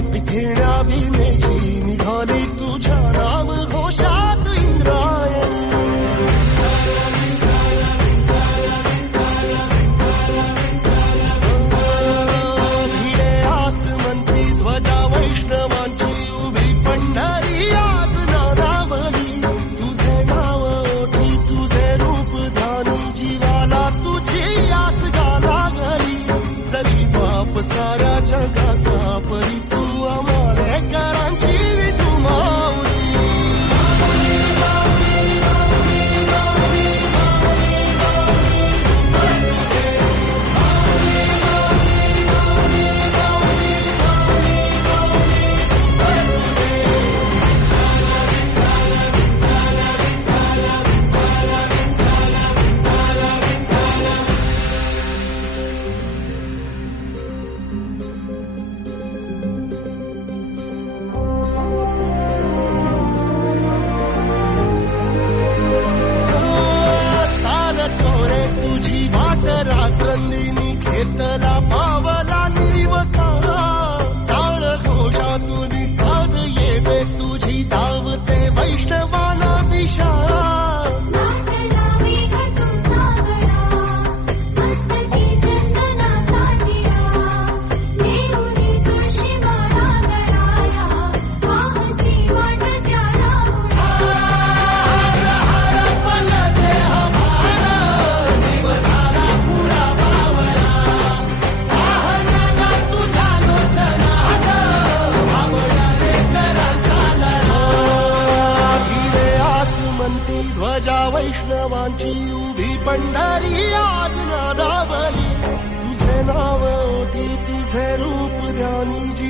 भेट घेण्या भीमेची निघाली तुझ्या नाम घोषात इंद्रायणी. भिडे आसमंती ध्वजा वैष्णवांची उभी पंढरी आज नादावली. तुझे नाव ओठी तुझे रूप ध्यानी जीवाला तुझी आस लागली. जरी बाप साऱ्या जगाचा परी तू आमालेकरांची विठू माऊली. तुझी वाट रात्रंदिनी घेतला पावला दिवसा. टाळ घोषातून साध येते तुझी धावते वैष्णवाला दिशा. ध्वजा वैष्णवांची उभी पंढरी आज नादावली. तुझे नाव ओठी तुझे रूप ध्यानी जी